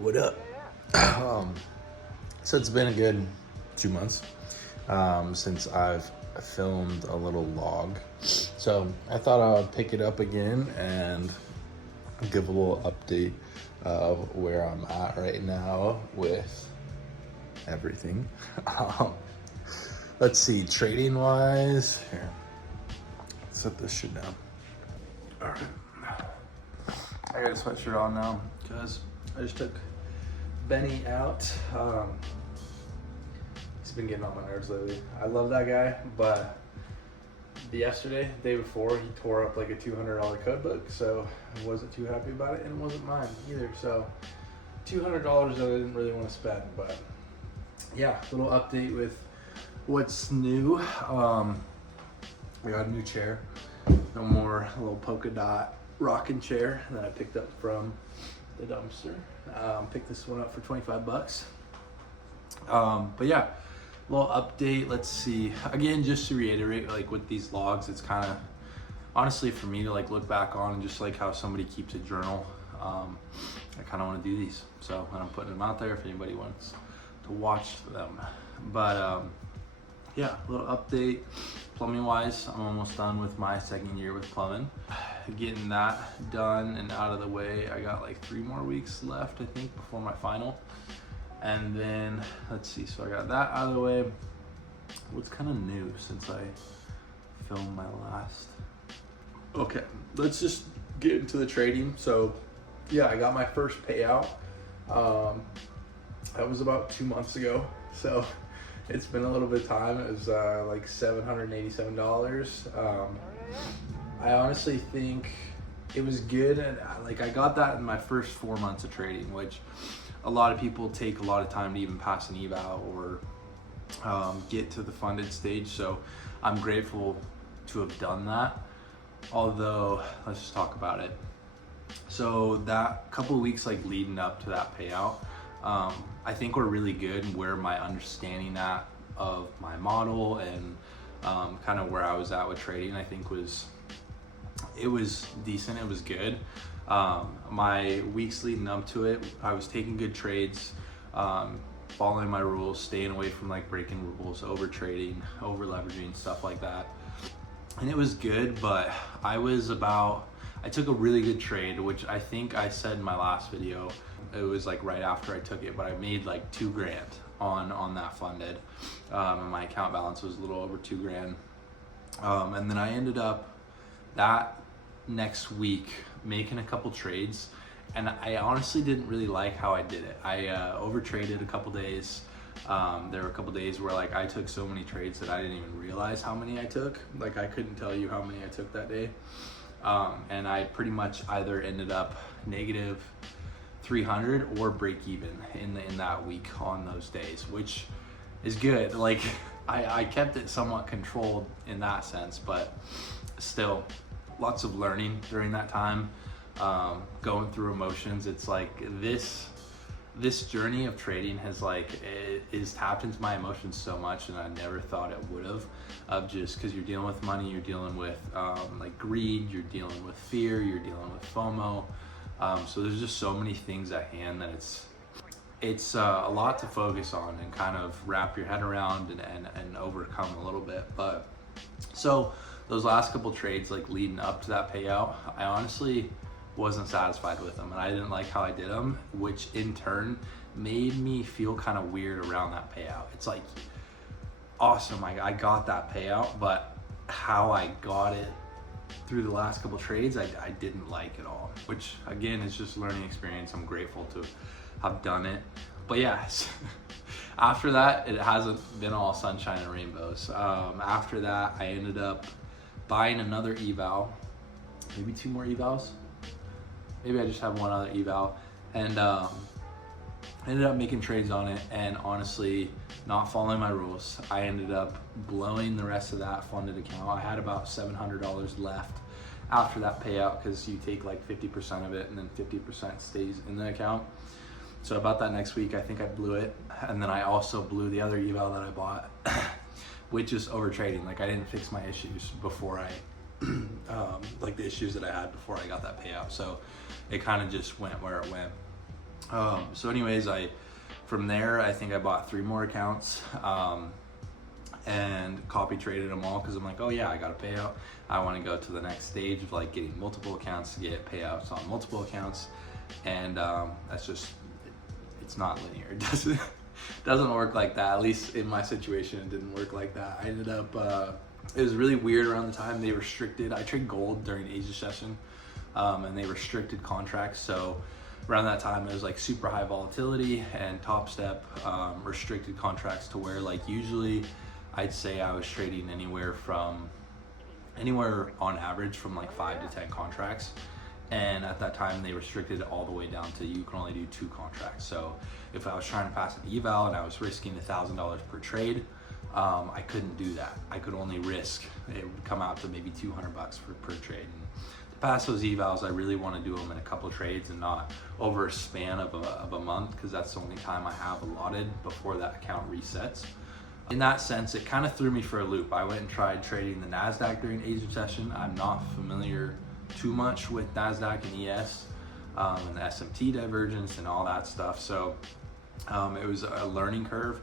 What up? So it's been a good 2 months since I've filmed a little log. So I thought I would pick it up again and give a little update of where I'm at right now with everything. Let's see, trading wise. Here, set this shit down. All right. I got a sweatshirt on now because I just took Benny out. He's been getting on my nerves lately. I love that guy, but the day before, he tore up like a $200 code book, so I wasn't too happy about it, and it wasn't mine either. So $200 that I didn't really want to spend, but yeah, a little update with what's new. I got a new chair. No more little polka dot rocking chair that I picked up from the dumpster. Picked this one up for 25 bucks. But yeah, little update. Let's see. Again, just to reiterate, like with these logs, it's kind of honestly for me to like look back on and just like how somebody keeps a journal. I kind of want to do these, so I'm putting them out there if anybody wants to watch them. But yeah, a little update. Plumbing wise, I'm almost done with my second year with plumbing. Getting that done and out of the way. I got like 3 more weeks left, I think, before my final. And then, let's see, so I got that out of the way. What's kind of new since I filmed my last? Okay, let's just get into the trading. So yeah, I got my first payout. That was about 2 months ago. So it's been a little bit of time. It was like $787. I honestly think it was good, and like I got that in my first 4 months of trading, which a lot of people take a lot of time to even pass an eval or get to the funded stage. So I'm grateful to have done that. Although, let's just talk about it. So that couple of weeks like leading up to that payout, I think we're really good, and where my understanding that of my model and kind of where I was at with trading, I think it was decent. It was good. My weeks leading up to it, I was taking good trades, following my rules, staying away from like breaking rules, over trading, over leveraging, stuff like that. And it was good, but I took a really good trade, which I think I said in my last video. It was like right after I took it, but I made like $2,000 on that funded. And my account balance was a little over $2,000. And then I ended up that next week making a couple trades, and I honestly didn't really like how I did it. I over traded a couple days. There were a couple days where like I took so many trades that I didn't even realize how many I took. Like I couldn't tell you how many I took that day. And I pretty much either ended up negative 300 or break even in that week on those days, which is good. Like I kept it somewhat controlled in that sense, but still lots of learning during that time, going through emotions. It's like this journey of trading has tapped into my emotions so much, and I never thought it would have, of just because you're dealing with money, you're dealing with like greed, you're dealing with fear, you're dealing with FOMO. So there's just so many things at hand that it's a lot to focus on and kind of wrap your head around and overcome a little bit. But so those last couple trades like leading up to that payout, I honestly wasn't satisfied with them, and I didn't like how I did them, which in turn made me feel kind of weird around that payout. It's like awesome, I got that payout, but how I got it through the last couple trades, I didn't like at all, which again is just learning experience. I'm grateful to have done it. But yeah, after that, it hasn't been all sunshine and rainbows. After that, I ended up buying another eval, maybe 2 more evals. Maybe I just have one other eval, and ended up making trades on it, and honestly not following my rules. I ended up blowing the rest of that funded account. I had about $700 left after that payout, because you take like 50% of it and then 50% stays in the account. So about that next week, I think I blew it, and then I also blew the other eval that I bought with just over trading. Like I didn't fix my issues before I like the issues that I had before I got that payout. So it kind of just went where it went. So anyways, from there, I think I bought 3 more accounts, and copy traded them all, because I'm like, oh yeah, I got a payout. I want to go to the next stage of like getting multiple accounts to get payouts on multiple accounts. And that's just, it's not linear. It doesn't work like that. At least in my situation, it didn't work like that. I ended up, it was really weird around the time they restricted, I trade gold during Asia session, and they restricted contracts. So around that time, it was like super high volatility, and Top Step restricted contracts to where like usually I'd say I was trading anywhere on average from like 5 to 10 contracts. And at that time, they restricted it all the way down to you can only do 2 contracts. So if I was trying to pass an eval and I was risking $1,000 per trade, I couldn't do that. I could only risk, it would come out to maybe $200 per trade. And to pass those evals, I really want to do them in a couple trades and not over a span of a month, because that's the only time I have allotted before that account resets. In that sense, it kind of threw me for a loop. I went and tried trading the NASDAQ during Asia session. I'm not familiar too much with NASDAQ and ES, and the SMT divergence and all that stuff. So it was a learning curve,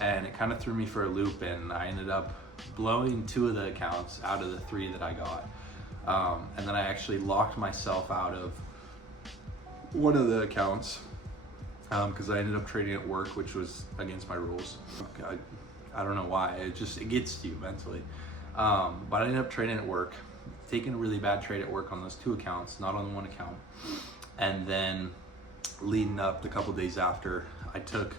and it kind of threw me for a loop, and I ended up blowing 2 of the accounts out of the 3 that I got. And then I actually locked myself out of one of the accounts, because I ended up trading at work, which was against my rules. I don't know why, it gets to you mentally. But I ended up trading at work, taking a really bad trade at work on those 2 accounts, not on the 1 account. And then leading up the couple days after, I took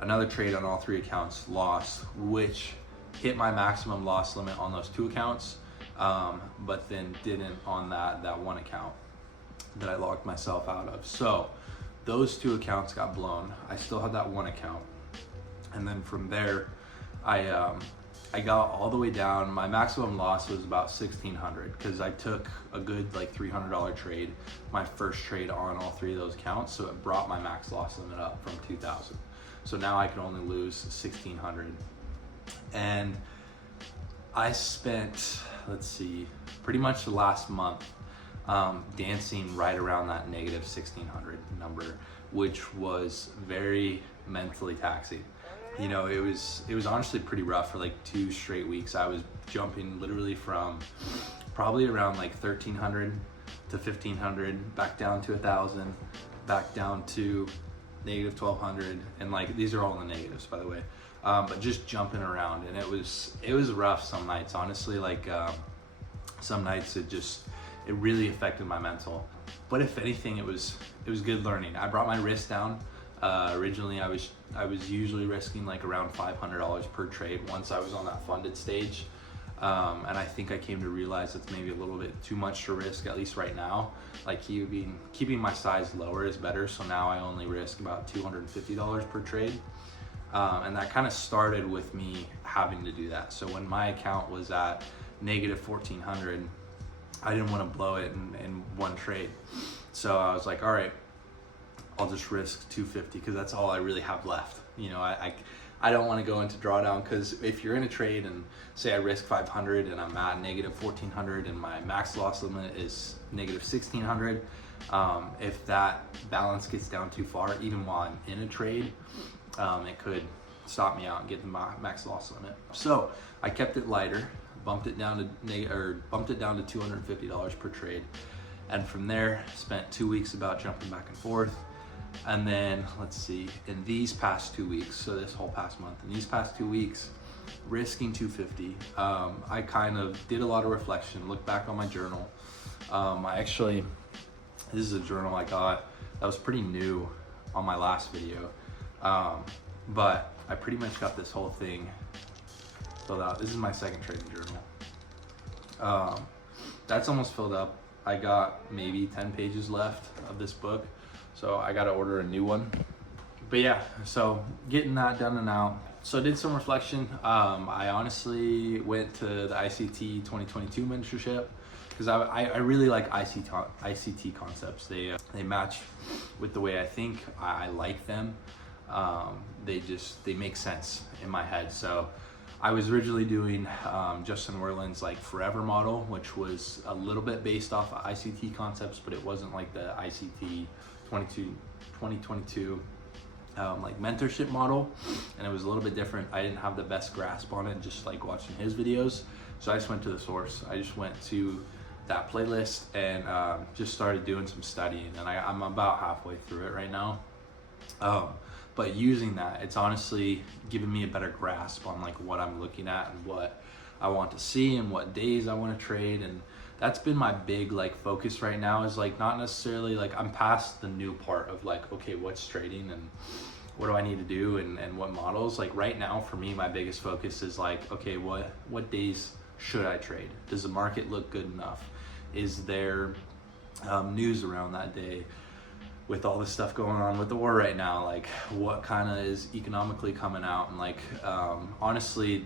another trade on all 3 accounts, lost, which hit my maximum loss limit on those 2 accounts, but then didn't on that 1 account that I locked myself out of. So those 2 accounts got blown. I still had that 1 account. And then from there, I got all the way down. My maximum loss was about $1,600, because I took a good like $300 trade, my first trade on all 3 of those accounts. So it brought my max loss limit up from 2,000. So now I can only lose 1,600. And I spent, let's see, pretty much the last month dancing right around that negative 1,600 number, which was very mentally taxing. You know, it was honestly pretty rough for like 2 straight weeks. I was jumping literally from probably around like 1,300 to 1,500, back down to 1,000, back down to negative 1,200, and like these are all in the negatives, by the way. But just jumping around, and it was rough some nights. Honestly, like some nights it really affected my mental. But if anything, it was good learning. I brought my risk down. Originally, I was usually risking like around $500 per trade once I was on that funded stage, and I think I came to realize it's maybe a little bit too much to risk, at least right now. Like keeping my size lower is better, so now I only risk about $250 per trade, and that kind of started with me having to do that. So when my account was at negative 1,400, I didn't want to blow it in one trade, so I was like, all right, I'll just risk 250, because that's all I really have left. You know, I don't want to go into drawdown, because if you're in a trade and say I risk 500 and I'm at negative 1,400 and my max loss limit is negative 1,600, if that balance gets down too far, even while I'm in a trade, it could stop me out and get the max loss limit. So I kept it lighter, bumped it down to $250 per trade, and from there spent 2 weeks about jumping back and forth. And then let's see, in these past 2 weeks, so this whole past month, in these past 2 weeks, risking 250, I kind of did a lot of reflection, looked back on my journal. This is a journal I got that was pretty new on my last video, but I pretty much got this whole thing filled out. This is my second trading journal. That's almost filled up. I got maybe 10 pages left of this book, so I got to order a new one. But yeah, so getting that done and out. So I did some reflection. I honestly went to the ICT 2022 mentorship, because I really like ICT concepts. They match with the way I think. I like them. They make sense in my head. So I was originally doing Justin Werland's like forever model, which was a little bit based off of ICT concepts, but it wasn't like the ICT 2022 2022 like mentorship model, and it was a little bit different. I didn't have the best grasp on it, just like watching his videos. So I just went to the source. I just went to that playlist and just started doing some studying, and I'm about halfway through it right now. But using that, it's honestly given me a better grasp on like what I'm looking at and what I want to see and what days I want to trade. And that's been my big like focus right now, is like not necessarily like I'm past the new part of like, okay, what's trading and what do I need to do and what models. Like right now for me, my biggest focus is like, okay, what days should I trade? Does the market look good enough? Is there news around that day? With all this stuff going on with the war right now, like what kind of is economically coming out? And like honestly,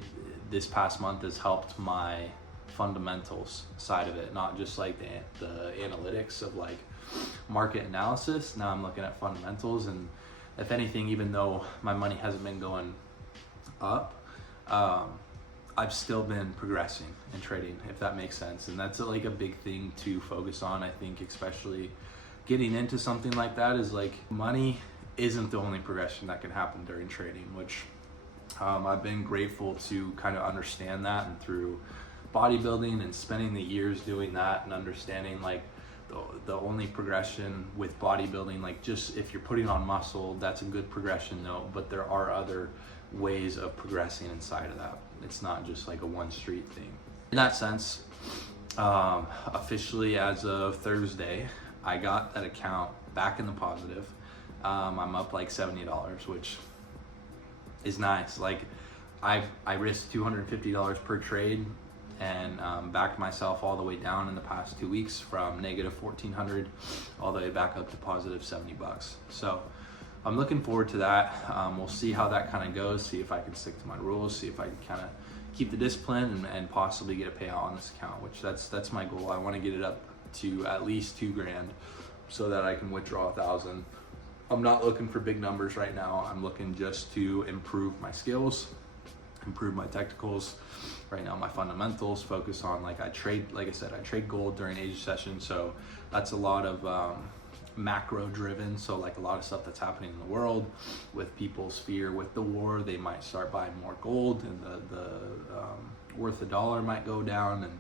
this past month has helped my fundamentals side of it, not just like the analytics of like market analysis. Now I'm looking at fundamentals, and if anything, even though my money hasn't been going up, I've still been progressing in trading, if that makes sense. And that's like a big thing to focus on, I think, especially getting into something like that, is like money isn't the only progression that can happen during trading, which I've been grateful to kind of understand that, and through bodybuilding and spending the years doing that and understanding like the only progression with bodybuilding, like just if you're putting on muscle, that's a good progression though, but there are other ways of progressing inside of that. It's not just like a one street thing. In that sense, officially as of Thursday, I got that account back in the positive. I'm up like $70, which is nice. Like I risked $250 per trade and backed myself all the way down in the past 2 weeks from negative 1,400 all the way back up to positive $70. So I'm looking forward to that. We'll see how that kind of goes, see if I can stick to my rules, see if I can kind of keep the discipline and possibly get a payout on this account, which that's my goal. I want to get it up to at least $2,000 so that I can withdraw 1,000. I'm not looking for big numbers right now. I'm looking just to improve my skills, improve my technicals. Right now, my fundamentals focus on like I trade gold during Asia session. So that's a lot of macro driven. So like a lot of stuff that's happening in the world with people's fear with the war, they might start buying more gold, and the worth of the dollar might go down, and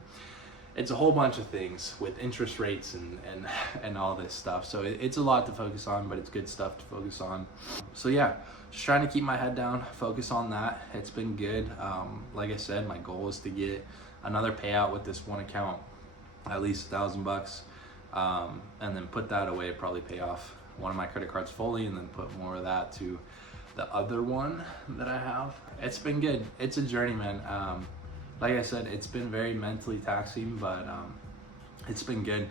it's a whole bunch of things with interest rates and all this stuff. So it's a lot to focus on, but it's good stuff to focus on. So yeah, just trying to keep my head down, focus on that. It's been good. Like I said, my goal is to get another payout with this one account, at least $1,000, and then put that away, probably pay off one of my credit cards fully, and then put more of that to the other one that I have. It's been good. It's a journey, man. Like I said, it's been very mentally taxing, but it's been good.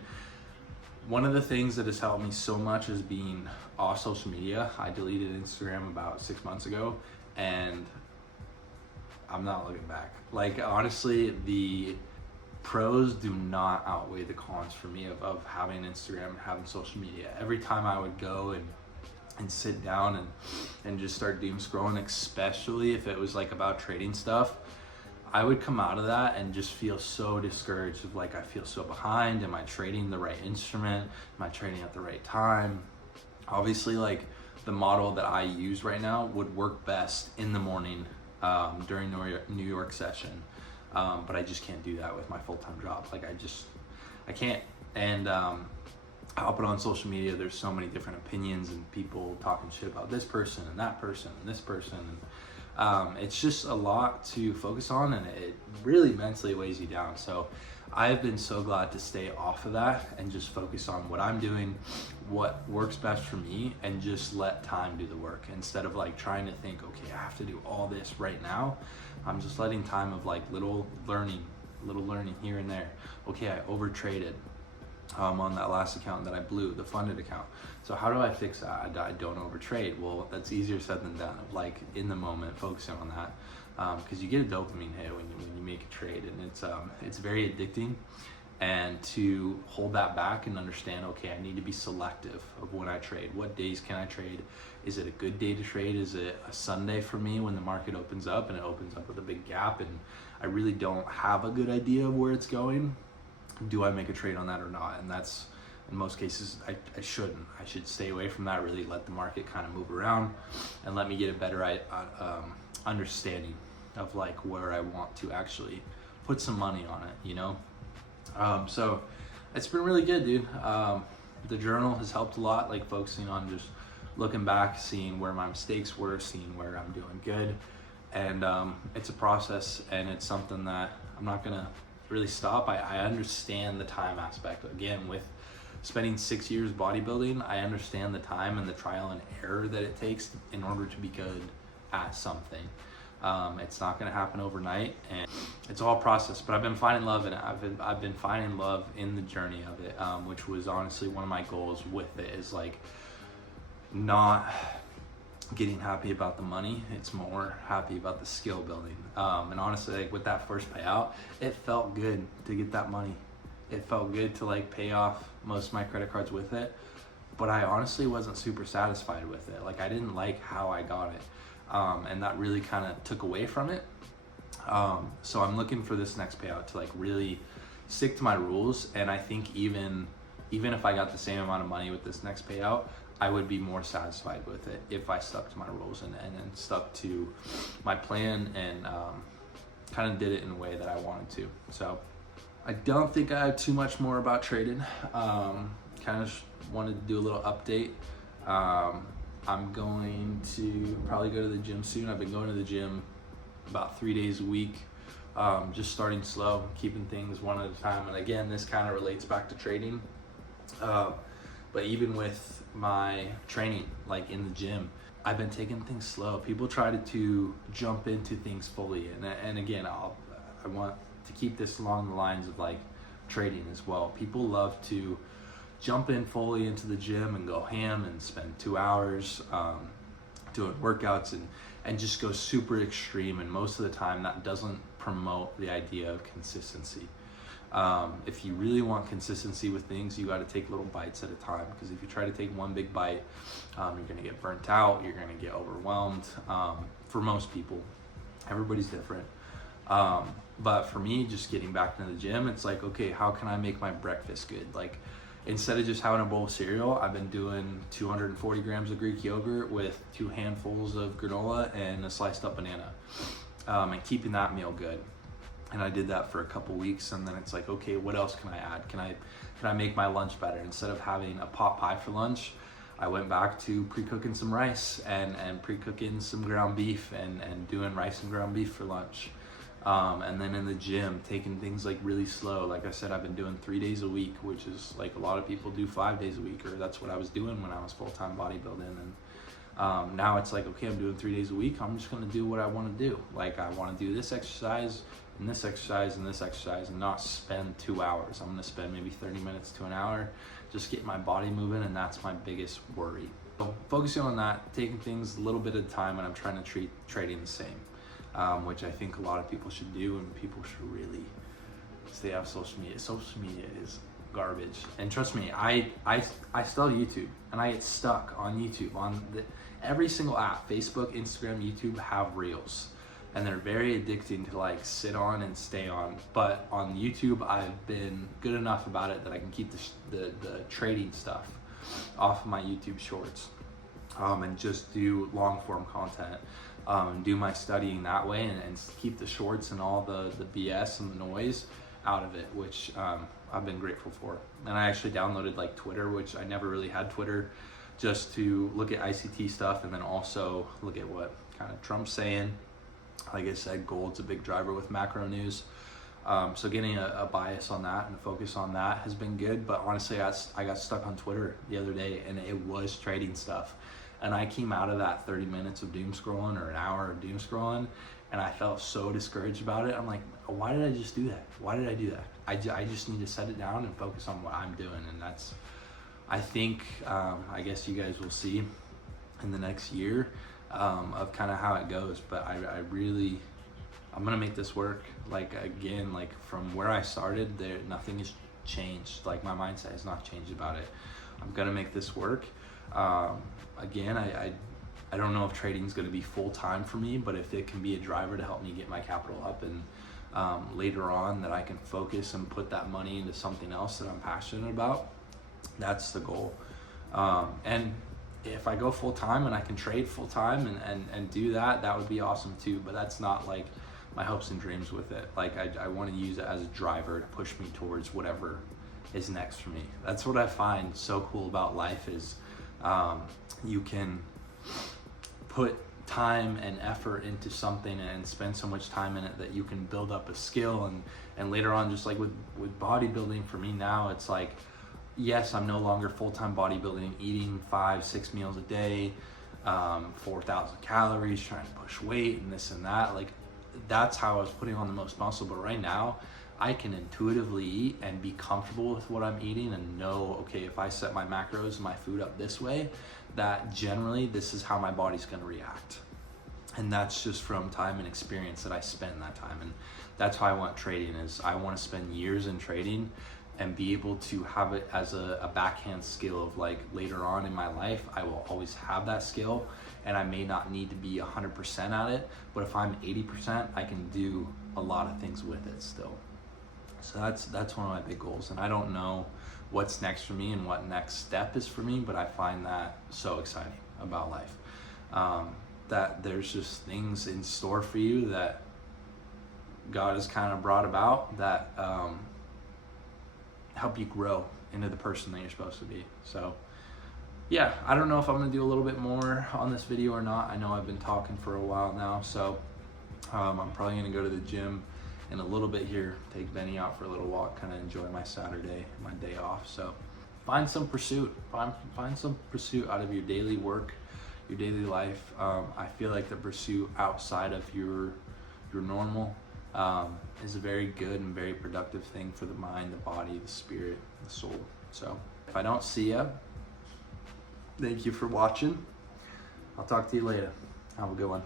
One of the things that has helped me so much is being off social media. I deleted Instagram about 6 months ago, and I'm not looking back. Like honestly, the pros do not outweigh the cons for me of having Instagram and having social media. Every time I would go and sit down and just start doom scrolling, especially if it was like about trading stuff, I would come out of that and just feel so discouraged of like, I feel so behind. Am I trading the right instrument? Am I trading at the right time? Obviously, like the model that I use right now would work best in the morning during New York session. But I just can't do that with my full-time job. Like I can't. And I'll put on social media, there's so many different opinions and people talking shit about this person and that person and this person. And it's just a lot to focus on, and it really mentally weighs you down. So I've been so glad to stay off of that and just focus on what I'm doing, what works best for me, and just let time do the work instead of like trying to think, okay, I have to do all this right now. I'm just letting time of like little learning here and there. Okay, I overtraded on that last account that I blew, the funded account. So how do I fix that? I don't overtrade. Well, that's easier said than done. Like in the moment, focusing on that, because you get a dopamine hit when you make a trade, and it's very addicting. And to hold that back and understand, okay, I need to be selective of when I trade. What days can I trade? Is it a good day to trade? Is it a Sunday for me when the market opens up and it opens up with a big gap and I really don't have a good idea of where it's going? Do I make a trade on that or not? And that's in most cases, I shouldn't. I should stay away from that, really let the market kind of move around and let me get a better understanding of like where I want to actually put some money on it, you know? So it's been really good, dude. The journal has helped a lot, like focusing on just looking back, seeing where my mistakes were, seeing where I'm doing good. And it's a process, and it's something that I'm not gonna really stop. I understand the time aspect. Again, with spending 6 years bodybuilding, I understand the time and the trial and error that it takes in order to be good at something. It's not going to happen overnight, and it's all process, but I've been finding love in it. I've been finding love in the journey of it, which was honestly one of my goals with it, is like not getting happy about the money. It's more happy about the skill building. And honestly, like with that first payout, it felt good to get that money. It felt good to like pay off most of my credit cards with it, but I honestly wasn't super satisfied with it. Like I didn't like how I got it. And that really kind of took away from it. So I'm looking for this next payout to like really stick to my rules. And I think even if I got the same amount of money with this next payout, I would be more satisfied with it if I stuck to my rules and stuck to my plan and kind of did it in a way that I wanted to. So I don't think I have too much more about trading. Kind of wanted to do a little update. I'm going to probably go to the gym soon. I've been going to the gym about 3 days a week, just starting slow, keeping things one at a time. And again, this kind of relates back to trading. But even with my training, like in the gym, I've been taking things slow. People try to jump into things fully. And again, I want to keep this along the lines of like trading as well. People love to jump in fully into the gym and go ham and spend 2 hours doing workouts and just go super extreme. And most of the time that doesn't promote the idea of consistency. If you really want consistency with things, you got to take little bites at a time, because if you try to take one big bite, you're going to get burnt out, you're going to get overwhelmed. For most people, everybody's different. But for me, just getting back into the gym, it's like, okay, how can I make my breakfast good? Like, instead of just having a bowl of cereal, I've been doing 240 grams of Greek yogurt with 2 handfuls of granola and a sliced up banana, and keeping that meal good. And I did that for a couple weeks, and then it's like, okay, what else can I add? Can I make my lunch better? Instead of having a pot pie for lunch, I went back to pre-cooking some rice and pre-cooking some ground beef and doing rice and ground beef for lunch. And then in the gym, taking things like really slow. Like I said, I've been doing 3 days a week, which is like a lot of people do 5 days a week, or that's what I was doing when I was full-time bodybuilding. And now it's like, okay, I'm doing 3 days a week. I'm just going to do what I want to do. Like I want to do this exercise and this exercise and this exercise, and not spend 2 hours. I'm going to spend maybe 30 minutes to an hour just getting my body moving, and that's my biggest worry. So focusing on that, taking things a little bit at a time, and I'm trying to treat trading the same. Which I think a lot of people should do, and people should really stay off social media. Social media is garbage. And trust me, I still have YouTube, and I get stuck on YouTube. Every single app, Facebook, Instagram, YouTube, have reels. And they're very addicting to like sit on and stay on. But on YouTube, I've been good enough about it that I can keep the trading stuff off of my YouTube shorts, and just do long form content. Do my studying that way, and keep the shorts and all the BS and the noise out of it, which I've been grateful for. And I actually downloaded like Twitter, which I never really had Twitter, just to look at ICT stuff and then also look at what kind of Trump's saying. Like I said, gold's a big driver with macro news. So getting a bias on that and a focus on that has been good. But honestly, I got stuck on Twitter the other day, and it was trading stuff. And I came out of that 30 minutes of doom scrolling, or an hour of doom scrolling, and I felt so discouraged about it. I'm like, why did I just do that? Why did I do that? I just need to set it down and focus on what I'm doing. And that's, I think, I guess you guys will see in the next year of kind of how it goes. But I'm going to make this work. Like, again, like from where I started, nothing has changed. Like, my mindset has not changed about it. I'm going to make this work. Again, I don't know if trading is going to be full time for me, but if it can be a driver to help me get my capital up, and later on that I can focus and put that money into something else that I'm passionate about, That's the goal. And if I go full time and I can trade full time and do that, that would be awesome too. But that's not like my hopes and dreams with it. Like I want to use it as a driver to push me towards whatever is next for me. That's what I find so cool about life is you can put time and effort into something and spend so much time in it that you can build up a skill, and later on, just like with bodybuilding for me now, it's like, yes, I'm no longer full-time bodybuilding, eating 5-6 meals a day, 4,000 calories, trying to push weight and this and that. Like that's how I was putting on the most muscle. But right now I can intuitively eat and be comfortable with what I'm eating and know, okay, if I set my macros and my food up this way, that generally this is how my body's going to react. And that's just from time and experience that I spent that time. And that's how I want trading is I want to spend years in trading and be able to have it as a backhand skill of like later on in my life, I will always have that skill and I may not need to be 100% at it, but if I'm 80%, I can do a lot of things with it still. So that's one of my big goals. And I don't know what's next for me and what next step is for me, but I find that so exciting about life. That there's just things in store for you that God has kind of brought about that help you grow into the person that you're supposed to be. So yeah, I don't know if I'm gonna do a little bit more on this video or not. I know I've been talking for a while now, so I'm probably gonna go to the gym in a little bit here, take Benny out for a little walk, kind of enjoy my Saturday, my day off. So find some pursuit, find some pursuit out of your daily work, your daily life. I feel like the pursuit outside of your normal is a very good and very productive thing for the mind, the body, the spirit, the soul. So if I don't see you, thank you for watching. I'll talk to you later. Have a good one.